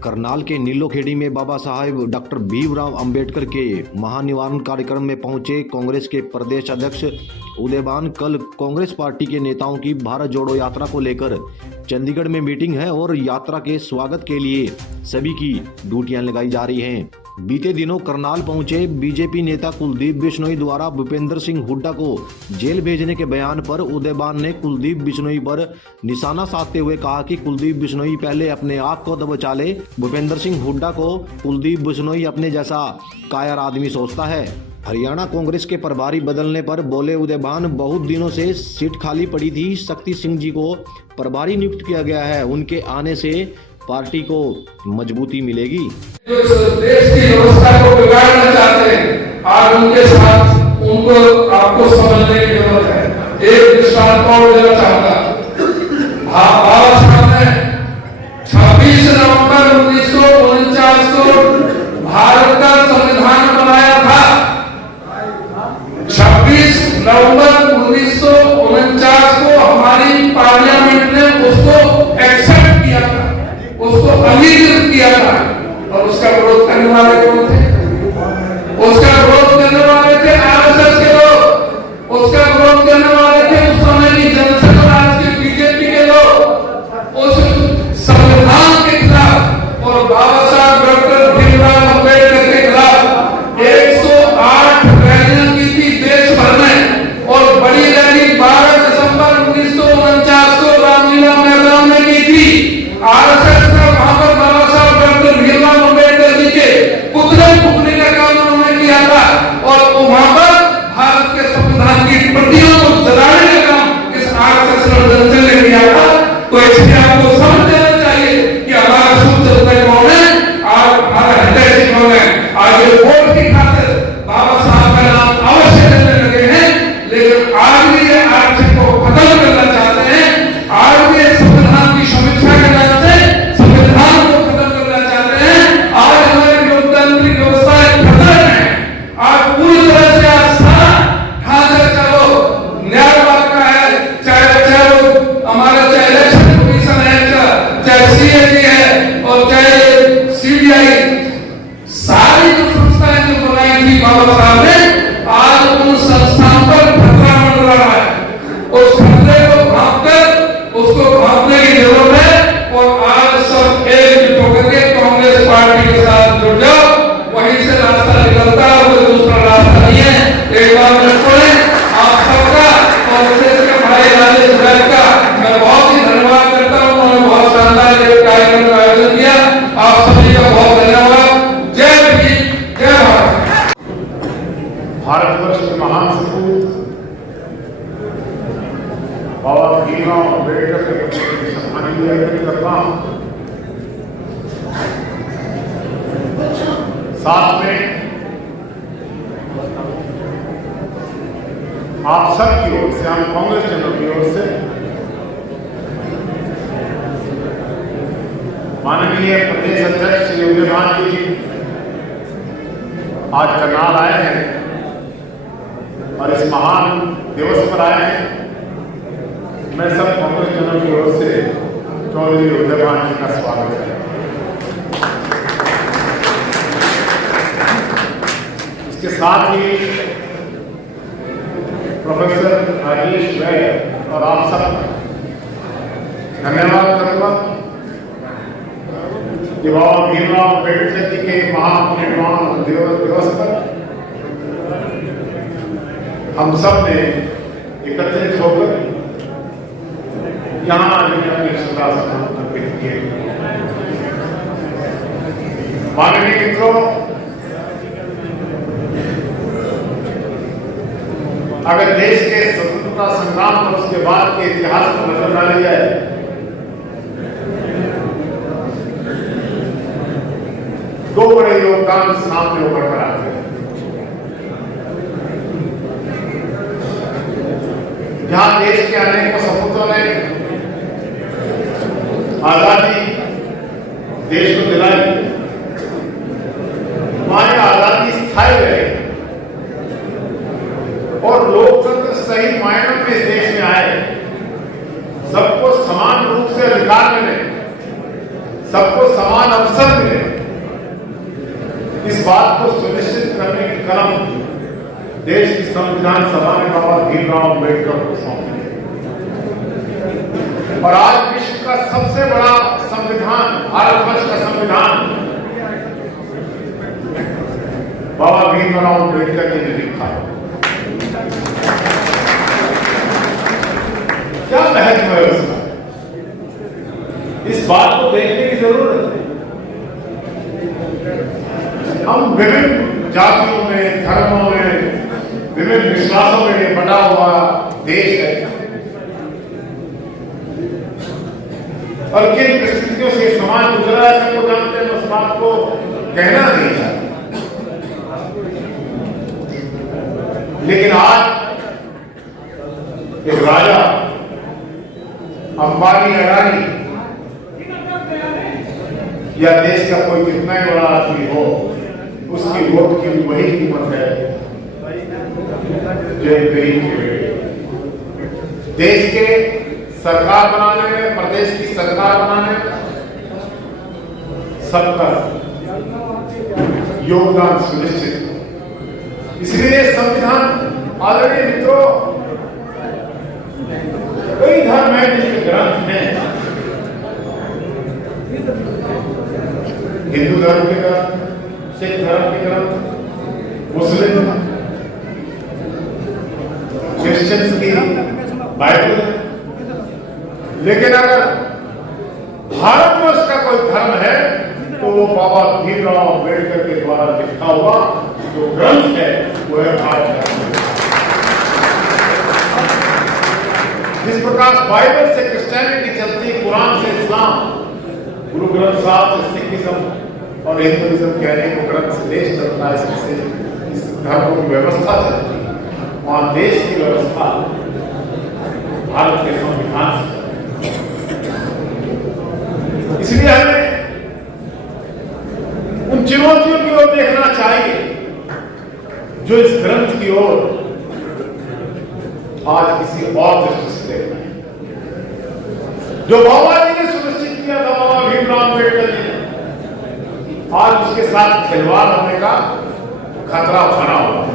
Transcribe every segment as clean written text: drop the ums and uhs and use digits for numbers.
करनाल के नीलोखेड़ी में बाबा साहेब डॉक्टर भीमराव अंबेडकर के महानिवारण कार्यक्रम में पहुंचे कांग्रेस के प्रदेश अध्यक्ष उदयभान। कल कांग्रेस पार्टी के नेताओं की भारत जोड़ो यात्रा को लेकर चंडीगढ़ में मीटिंग है और यात्रा के स्वागत के लिए सभी की ड्यूटियां लगाई जा रही हैं। बीते दिनों करनाल पहुंचे बीजेपी नेता कुलदीप बिश्नोई द्वारा भूपेंद्र सिंह हुड्डा को जेल भेजने के बयान पर उदयभान ने कुलदीप बिश्नोई पर निशाना साधते हुए कहा कि कुलदीप बिश्नोई पहले अपने आप को बचा ले। भूपेंद्र सिंह हुड्डा को कुलदीप बिश्नोई अपने जैसा कायर आदमी सोचता है। हरियाणा कांग्रेस के प्रभारी बदलने पर बोले उदयभान, बहुत दिनों से सीट खाली पड़ी थी, शक्ति सिंह जी को प्रभारी नियुक्त किया गया है, उनके आने से पार्टी को मजबूती मिलेगी। जो देश की व्यवस्था को बिगाड़ना चाहते हैं, आज उनके साथ उनको आपको समझने की जरूरत है। एक दृष्टांत देना चाहूंगा। बाबा साहब ने 26 नवंबर 1949 को भारत का संविधान बनाया था। 26 नवंबर 1949 को हमारी पार्लियामेंट ने उसको एक्सेप्ट किया था, उसको अंगीकृत किया था। और उसका विरोध करने वाले कौन थे? उसका विरोध करने वाले थे आरएसएस के लोग, उसका विरोध करने वाले थे उस समय की जनसंघ और आज के बीजेपी के लोग, उस संविधान के खिलाफ और बाबा साहब डॉक्टर भीमराव अंबेडकर के खिलाफ 108 रैलियां की थी देश भर में। और बड़ी रैली 12 दिसंबर 1949 को रामलीला मैदान में की थी। आरएसएस ने वहां पर बाबा साहब डॉक्टर भीमराव अंबेडकर जी के पुतले फूकने का काम उन्होंने किया था और वहां पर भारत के संविधान की प्रतियों को जलाने का काम इस आरएसएस जनसंघ ने किया था। तो इसलिए आपको समझ लेना चाहिए कि हमारा सूत्र कौन है, आज हमारा हृदय कौन है। आज ये वोट की खातिर बाबा साहब का नाम अवश्य लेने लगे हैं, लेकिन आज भी ये आरएसएस को खत्म करना चाहते हैं। आज भी संविधान की समीक्षा के नाम से संविधान को खत्म करना चाहते हैं। आज हमारी लोकतांत्रिक व्यवस्था खतरे में। आज पूरी तरह से आज सारा ढांचा चलो न्यायपालिका का है, चाहे हमारा चाहे इलेक्शन कमीशन है, चाहे सीएजी है और चाहे सीबीआई, सारी जो संस्थाएं जो बनाई थी बाबा साहब ने, आज उन संस्थाओं पर खतरा बन रहा है। उस खतरे को भांपकर उसको भांपने की जरूरत है। और आज सब एकजुट होकर के कांग्रेस पार्टी के साथ जुड़ जाओ, वहीं से रास्ता निकलता है, वो दूसरा रास्ता नहीं है। एक बार मैं सुने आप सबका और विशेष कर भाई राजेश बैठ का मैं बहुत ही धन्यवाद करता हूँ। उन्होंने बहुत शानदार एक कार्यक्रम का आयोजन किया। आप सभी का बहुत धन्यवाद। जय भीम, जय भारत। भारतवर्ष के महान सपूत बाबा भीमराव अंबेडकर के प्रति श्रद्धांजलि अर्पित करता हूं। साथ में आप सब की ओर से, हम कांग्रेस जनों की ओर से माननीय प्रदेश अध्यक्ष श्री उदयभान जी आज करनाल आए हैं और इस महान दिवस पर आए हैं। मैं सब कांग्रेस जनों की ओर से चौधरी उदयभान जी का स्वागत है। इसके साथ ही प्रोफेसर राजेश वैद और आप सब धन्यवाद करूंगा कि बाबा भीमराव अंबेडकर जी के महापरिनिर्वाण दिवस पर हम सब ने एकत्रित होकर यहाँ अपनी श्रद्धा अर्पित किए। माननीय मित्रों, अगर देश के स्वतंत्रता संग्राम और उसके बाद के इतिहास को नजर डाली जाए दो बड़े योगदान सामने उभर कर आते हैं। जहां देश के अनेक सपूतों ने आजादी देश को दिलाई, हमारी आजादी स्थायी रहे और लोकतंत्र सही मायनों में इस देश में आए, सबको समान रूप से अधिकार मिले, सब सबको समान अवसर मिले, इस बात को सुनिश्चित करने की कलम देश की संविधान सभा ने बाबा भीमराव अम्बेडकर को सौंपी। और आज विश्व का सबसे बड़ा संविधान, भारतवर्ष का संविधान बाबा भीमराव अम्बेडकर जी ने लिखा। क्या महत्व है उसका, इस बात को देखने की जरूरत है। हम विभिन्न जातियों में, धर्मों में, विभिन्न विश्वासों में बटा हुआ देश है और किन परिस्थितियों से समाज गुजरा है सबको जानते हैं, उस बात को कहना नहीं चाहते। लेकिन आज एक राजा अंबानी अडानी या देश का कोई कितना ही बड़ा आदमी हो, उसकी वोट की भी वही कीमत है जो एक गरीब के बेटे। देश के सरकार बनाने में, प्रदेश की सरकार बनाने में सबका योगदान सुनिश्चित। इसलिए संविधान आदरणीय मित्रों, कई धर्म है जिसके ग्रंथ हैं, हिंदू धर्म के ग्रंथ, सिख धर्म के ग्रंथ, मुस्लिम, क्रिश्चियंस की बाइबल। लेकिन अगर भारत में उसका कोई धर्म है तो वो बाबा भीमराव अम्बेडकर के द्वारा लिखा हुआ जो ग्रंथ है वो है भारत धर्म। जिस प्रकार बाइबल से क्रिश्चियनिटी चलती, कुरान से इस्लाम, गुरु ग्रंथ साहब से सिखिज्म और हिंदुइज्म कहने को ग्रंथ से देश चलता है, इससे इस धर्म की व्यवस्था चलती है। वहां देश की व्यवस्था भारत के संविधान से, इसलिए हमें उन चुनौतियों की ओर देखना चाहिए जो इस ग्रंथ की ओर आज किसी और दृष्टि से देखना है। जो बाबा जी ने सुनिश्चित किया था, बाबा भीमराव अम्बेडकर जी ने, आज उसके साथ खिलवाड़ होने का खतरा बना हुआ है।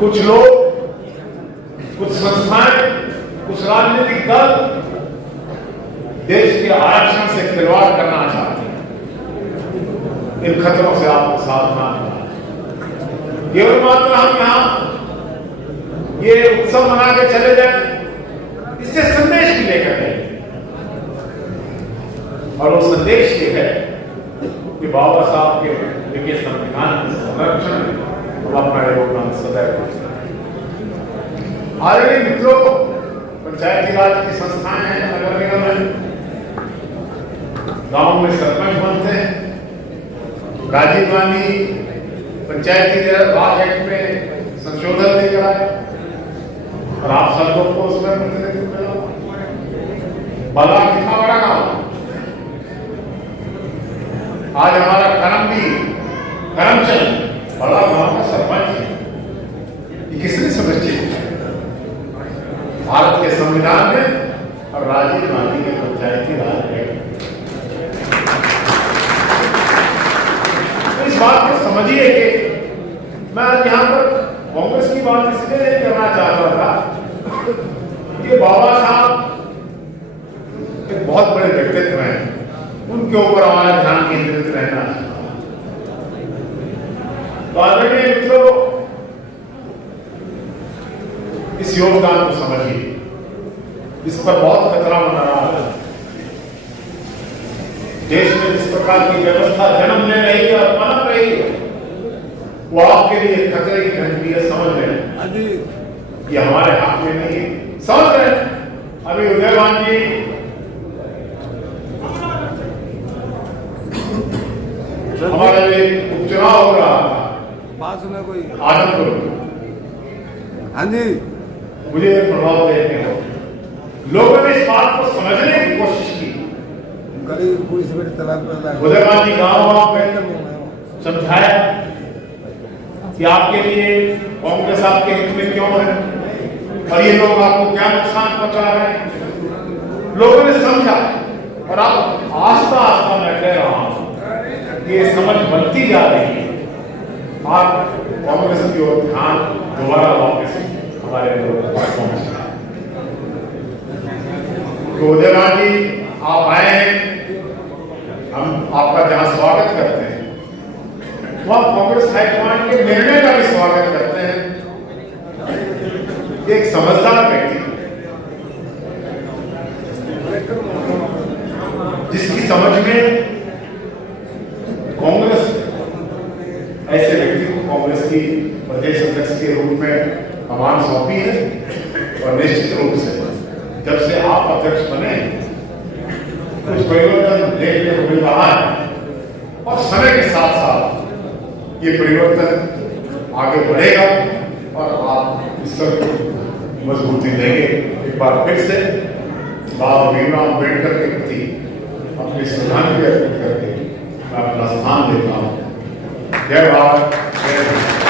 कुछ लोग, कुछ संस्थाएं, कुछ राजनीतिक दल देश के आरक्षण से खिलवाड़ करना चाहते हैं। इन खतरों से आपको सावधान रहना। केवल मात्र हम यहां ये उत्सव मना के चले जाएं, इससे संदेश भी लेकर गए, और वो संदेश ये है कि बाबा साहब के लिखे संविधान के संरक्षण और अपना योगदान सदैव। आदरणीय मित्रों, पंचायती राज की संस्थाएं हैं, नगर निगम है, गांव में सरपंच बनते हैं। राजीव गांधी पंचायती राज एक्ट में संशोधन लेकर आए और आप सब लोग को उसमें प्रतिनिधित्व मिला। बला कितना बड़ा गांव, आज हमारा करमचंद बड़ा गांव का सरपंच है। ये किसने सुनिश्चित किया? भारत के संविधान में और राजीव गांधी के पंचायती राज एक्ट। तो इस बात को समझिए कि मैं आज यहाँ पर कांग्रेस की बात इसलिए नहीं करना चाहता था कि बाबा साहब एक बहुत बड़े व्यक्तित्व हैं, उनके ऊपर हमारा ध्यान केंद्रित रहना चाहिए। तो आदरणीय मित्रों, इस योगदान को समझिए, इस पर बहुत खतरा बना रहा है। देश में जिस प्रकार की व्यवस्था जन्म ले रही है और पनप रही है, वो आपके लिए खतरे की घंटी है। समझ रहे हैं ये हमारे हाथ में नहीं है, समझ रहे हैं। अभी उदयवान जी हमारा एक उपचुनाव हो रहा था आजमपुर, हाँ जी, मुझे प्रभाव देखने को लोगों ने इस बात को समझने की कोशिश की। उदयवान जी गाँव में समझाया कि आपके लिए कांग्रेस आपके हित में क्यों है और ये लोग आपको क्या नुकसान पहुंचा रहे हैं। लोगों ने समझा और आप आस्ता आस्ता मैं कह रहा हूं कि ये समझ बनती जा रही है। आप कांग्रेस की ओर ध्यान दोबारा वापस हमारे लोग पहुंच रहा है। तो उदयवान जी आप आए हैं, हम आपका जहां स्वागत करते हैं वहां कांग्रेस हाईकमान के निर्णय का भी स्वागत करते हैं। एक समझदार व्यक्ति जिसकी समझ में कांग्रेस ऐसे व्यक्ति को कांग्रेस की प्रदेश अध्यक्ष के रूप में कमान सौंपी है और निश्चित रूप से जब से आप अध्यक्ष बने कुछ परिवर्तन देखने को मिल रहा है और समय के साथ साथ ये परिवर्तन आगे बढ़ेगा और आप इस सब को मजबूती देंगे। एक बार फिर से बाबा भीमराव अम्बेडकर के प्रति अपनी श्रद्धांजलि अर्पित करके मैं अपना स्थान देता हूँ। जय भारत, जय